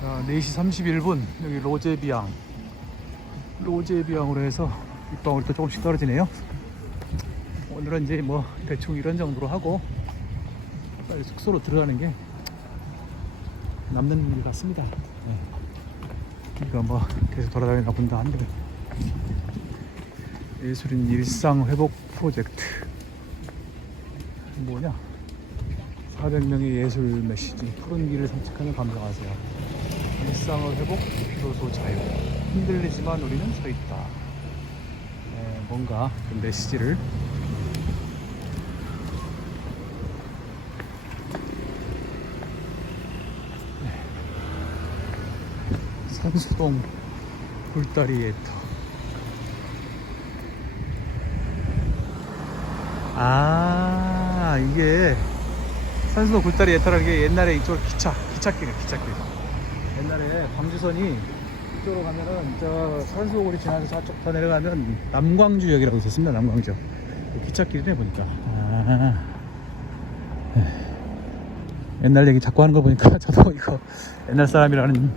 자, 4시 31분 여기 로제비앙. 로제비앙으로 해서 또 조금씩 떨어지네요. 오늘은 이제 뭐 대충 이런 정도로 하고 빨리 숙소로 들어가는 게 남는 일 같습니다. 네. 그러니까 뭐 계속 돌아다니다 본다 한데. 예술인 일상 회복 프로젝트. 뭐냐? 400명의 예술 메시지 푸른 길을 산책하는 감정하세요 일상을 회복 비로소 자유. 흔들리지만 우리는 서 있다. 에, 뭔가 그 메시지를. 네. 산수동 굴다리 에터. 아 이게 산수동 굴다리 에터라는 게 옛날에 이쪽 기차 기찻길 기찻길 옛날에 광주선이 이쪽으로 가면은 저 산수동으로 지나서 저쪽 더 내려가면 남광주역이라고 있었습니다. 남광주역. 그 기찻길이네 보니까. 아. 에. 옛날 얘기 자꾸 하는 거 보니까 저도 이거 옛날 사람이라는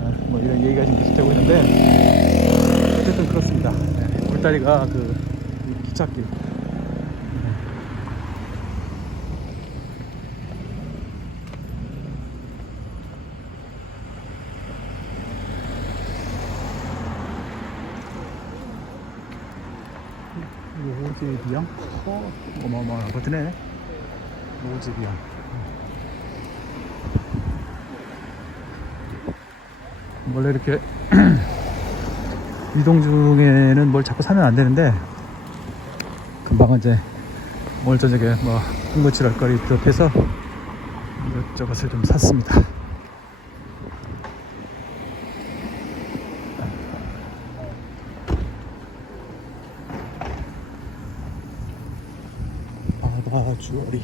아, 뭐 이런 얘기가 좀 계속되고 있는데 어쨌든 그렇습니다. 네, 굴다리가 그 기찻길 로제비앙? 어, 어마어마한 거드네. 로제비앙 원래 이렇게 이동 중에는 뭘 자꾸 사면 안 되는데 금방 이제 오늘 저녁에 뭐 군것질 거리 비롯해서 이것저것을 좀 샀습니다 주얼리.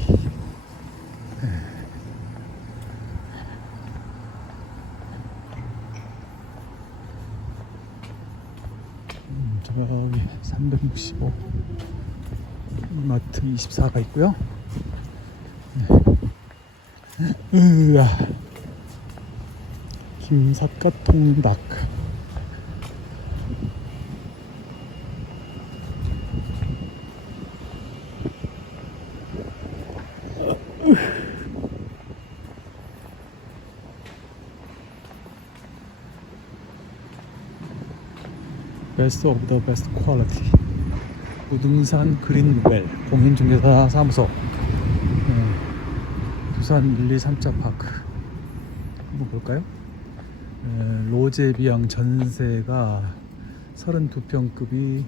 음, 저기 365 마트 24가 있고요. 네. 으아. 김삿갓 통닭 베스트 오브 더 베스트 퀄리티 우등산 그린웰 공인중개사 사무소. 네. 부산 1, 2, 3자 파크. 한번 볼까요? 에, 로제비앙 전세가 32평급이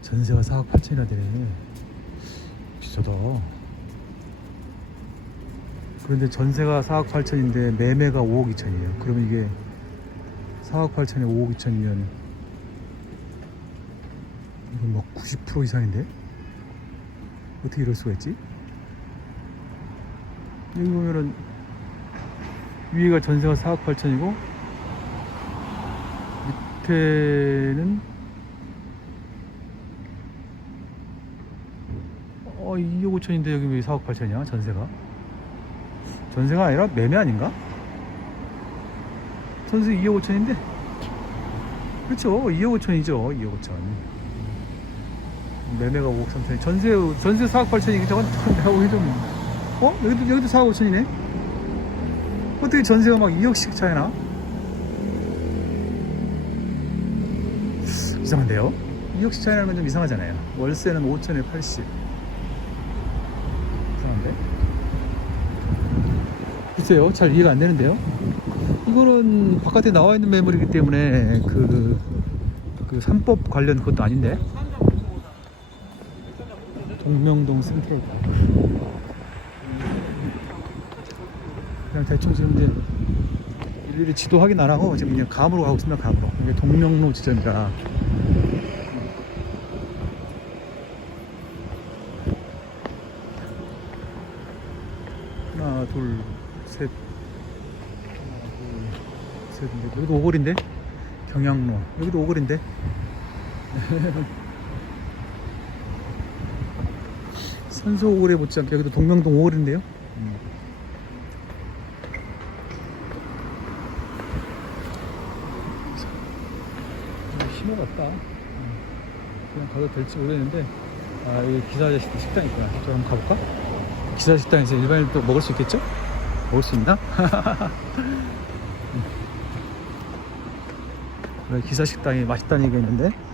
전세가 4억 8천이나 되네. 비싸다. 그런데 전세가 4억 8천인데 매매가 5억 2천이에요. 그러면 이게 4억 8천에 5억 2천이면 이건 뭐 90% 이상인데? 어떻게 이럴 수가 있지? 여기 보면은 위에가 전세가 4억 8천이고 밑에는 어 2억 5천인데 여기 왜 4억 8천이야 전세가 전세가 아니라 매매 아닌가? 전세 2억 5천인데 그렇죠 2억 5천이죠 2억 5천 매매가 5억 3천이 전세 전세 4억 8천이 저건 보기 좀 어? 여기도 여기도 4억 5천이네 어떻게 전세가 막 2억씩 차이나? 이상한데요? 2억씩 차이 나는 건 좀 이상하잖아요 월세는 5천에 80 이상한데? 글쎄요 잘 이해가 안 되는데요 이거는 바깥에 나와 있는 매물이기 때문에 그, 그 3법 관련 것도 아닌데 동명동 센트럴 그냥 대충 지금 이제 일일이 지도 확인 안 하고 지금 그냥 감으로 가고 있습니다 감으로. 이게 동명로 지점이라. 하나 둘셋. 여기도 오골인데? 경양로. 여기도 오골인데 산소 오래 못지않게 여기도 동명동 5월인데요 음. 힘어 같다 음. 그냥 가도 될지 모르겠는데 아 여기 기사 식당 있구나 저 한번 가볼까? 기사 식당에서 일반인도 먹을 수 있겠죠? 먹을 수 있나? 음. 기사 식당이 맛있다는 얘기가 있는데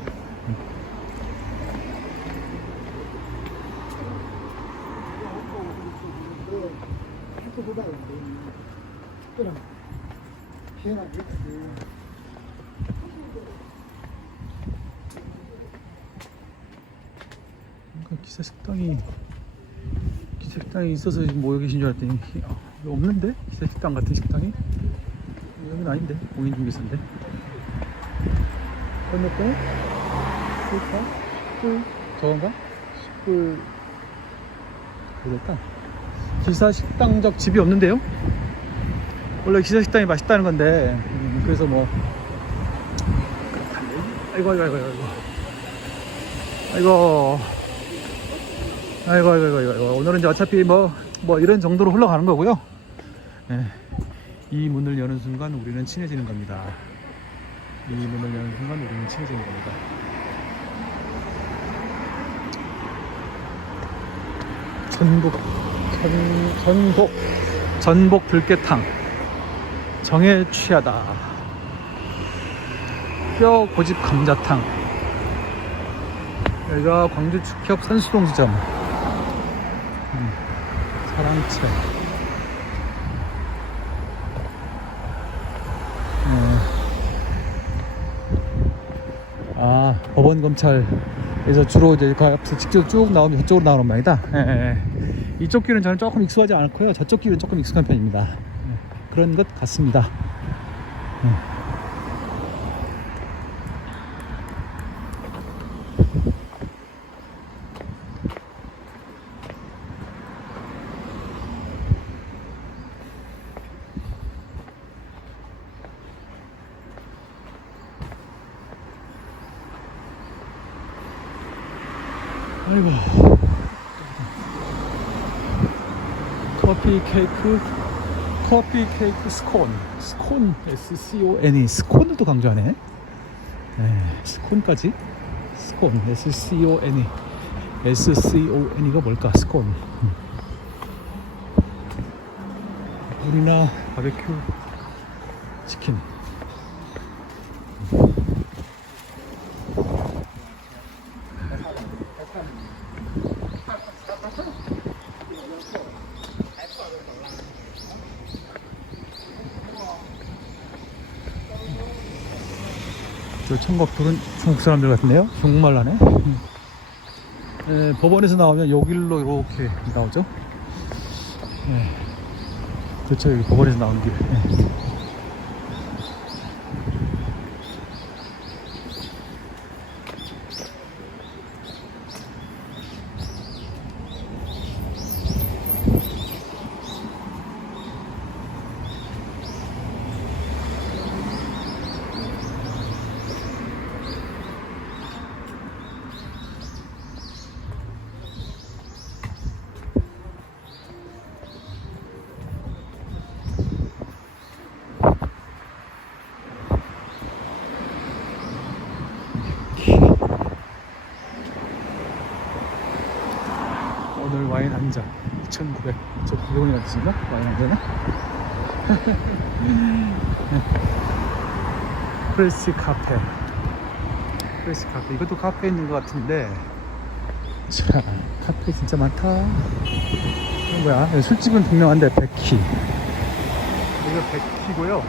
뭔가 기사 식당이 기사 식당이 있어서 지금 모여 계신 줄 알았더니 아, 여기 없는데? 기사 식당 같은 식당이? 여기는 아닌데? 공인중개사인데? 건너편에 술까 술? 저건가? 술. 모르겠다 기사 식당적 집이 없는데요? 원래 기사 식당이 맛있다는 건데 음, 그래서 뭐. 아이고 아이고 아이고 아이고. 아이고. 아이고 아이고 아이고 아이고. 오늘은 이제 어차피 뭐뭐 이런 정도로 흘러가는 거고요. 예. 이 문을 여는 순간 우리는 친해지는 겁니다. 이 문을 여는 순간 우리는 친해지는 겁니다. 전복 전, 전복. 전복 들깨탕. 정에 취하다. 뼈 고집 감자탕. 여기가 광주 축협 산수동 지점. 음, 사랑채. 음. 아 법원 검찰에서 주로 이제 그 앞에서 직접 쭉 나오면 저쪽으로 나오는 모양이다. 예, 예, 예. 이쪽 길은 저는 조금 익숙하지 않고요. 저쪽 길은 조금 익숙한 편입니다. 예, 그런 것 같습니다. 예. 아이고 커피 케이크 커피 케이크 스콘. 스콘 S-C-O-N-E 스콘을 또 강조하네. 네, 스콘까지? 스콘 S-C-O-N-E S-C-O-N-E가 뭘까? 스콘. 음. 우리나 바베큐 치킨 저 청각들은 중국 사람들 같은데요? 중국말 하네. 네, 법원에서 나오면 여길로 이렇게 나오죠. 네. 그렇죠, 여기 법원에서 나오는 길. 네. 오늘 와인 한 잔. 2,900. 저 900원이나 드신가? 와인 한 잔에? 프레시 카페. 프레시 카페. 이것도 카페 있는 것 같은데. 자, 카페 진짜 많다. 이건 뭐야? 술집은 분명한데, 백희. 이거 백희고요.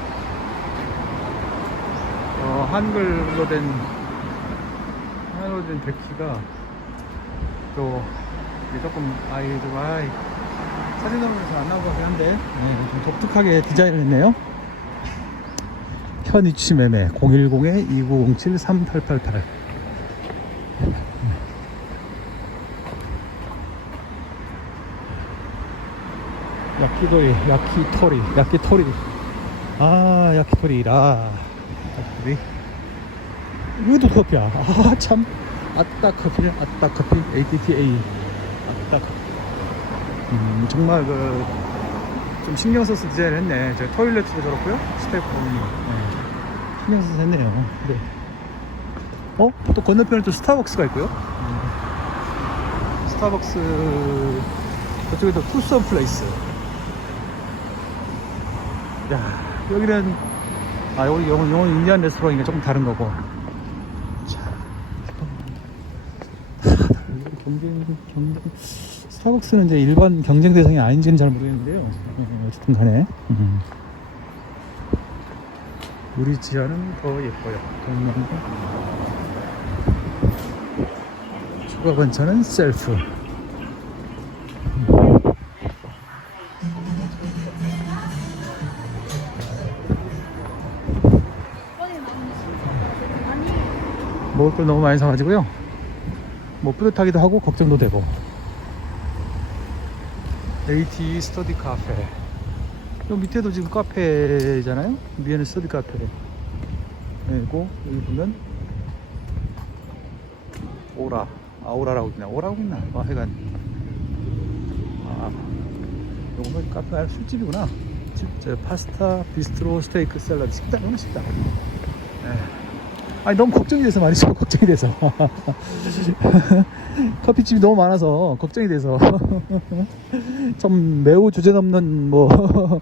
어, 한글로 된, 한글로 된 백희가 또 조금 아이 좀 아이 사진으로는 잘안 나온 것 같긴 한데 네, 좀 독특하게 디자인을 했네요. 현이취 매매 010-2907-3888 야키도리 야키토리 야키토리. 아 야키토리라. 야키토리. 이것도 커피야. 아참. 아따 커피네 아따 커피. ATTA 아따 커피 음, 정말 그 좀 신경 써서 디자인을 했네 저 토일렛도 저렇고요 보니 네. 신경 써서 했네요 네. 어? 또 건너편에 또 스타벅스가 있고요. 음. 스타벅스 저쪽에도 투썸 플레이스. 야 여기는 아 여기 영어 영어 인디안 레스토랑이니까 조금 다른 거고. 자, 경쟁 경쟁 스타벅스는 이제 일반 경쟁 대상이 아닌지는 잘 모르겠는데요. 음, 어쨌든 간에. 음. 우리 지하는 더 예뻐요. 추가 반찬은 셀프. 먹을 걸 너무 많이 사가지고요. 뭐 뿌듯하기도 하고 걱정도 되고. AT 스터디 카페. 요 밑에도 지금 카페잖아요. 위에는 스터디 카페. 그리고 여기 보면 오라. 아오라라고 있나? 오라고 있나? 아, 하여간. 아, 요거는 카페 아니라 술집이구나. 집, 저 파스타, 비스트로, 스테이크, 샐러드. 식당이구나, 식당. 네. 아니, 너무 걱정이 돼서 말이죠. 걱정이 돼서. 커피집이 너무 많아서 걱정이 돼서. 참 매우 주제넘는 뭐,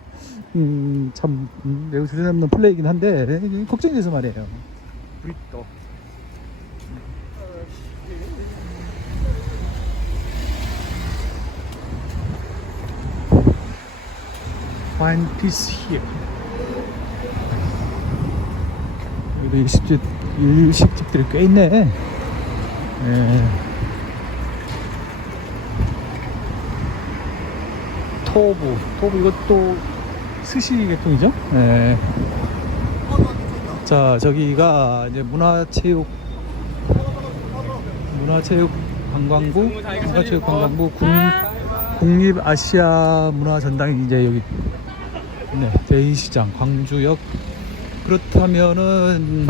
음, 참 음, 매우 주제넘는 플레이긴 한데, 걱정이 돼서 말이에요. 브리또. Find peace here. 여기도 일식집, 일식집들이 꽤 있네. 예. 토부, 토부 이것도 스시 계통이죠? 예. 자, 저기가 이제 문화체육 문화체육관광부 문화체육관광부 국, 국립아시아 문화전당이 이제 여기 네, 제2시장 광주역 그렇다면은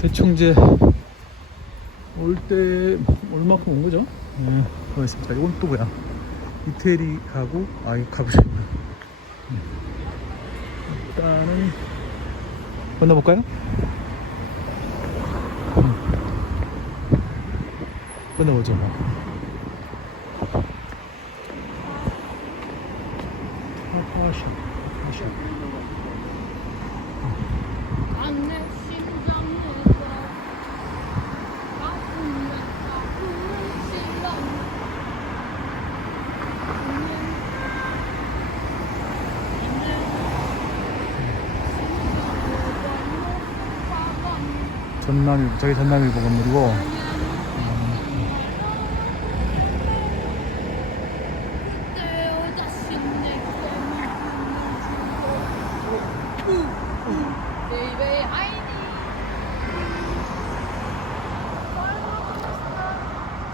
대충 이제 올 때 얼마큼 온 거죠? 네, 고맙습니다. 이건 또 뭐야? 이태리 가구? 아, 이거 가고 싶네. 네. 일단은 건너볼까요? 음. 건너보죠. 뭐. 파파샤, 파파샤. 안내 심장에서 가슴에 아픈 신랑 전남일보, 저기 전남일보 건물이고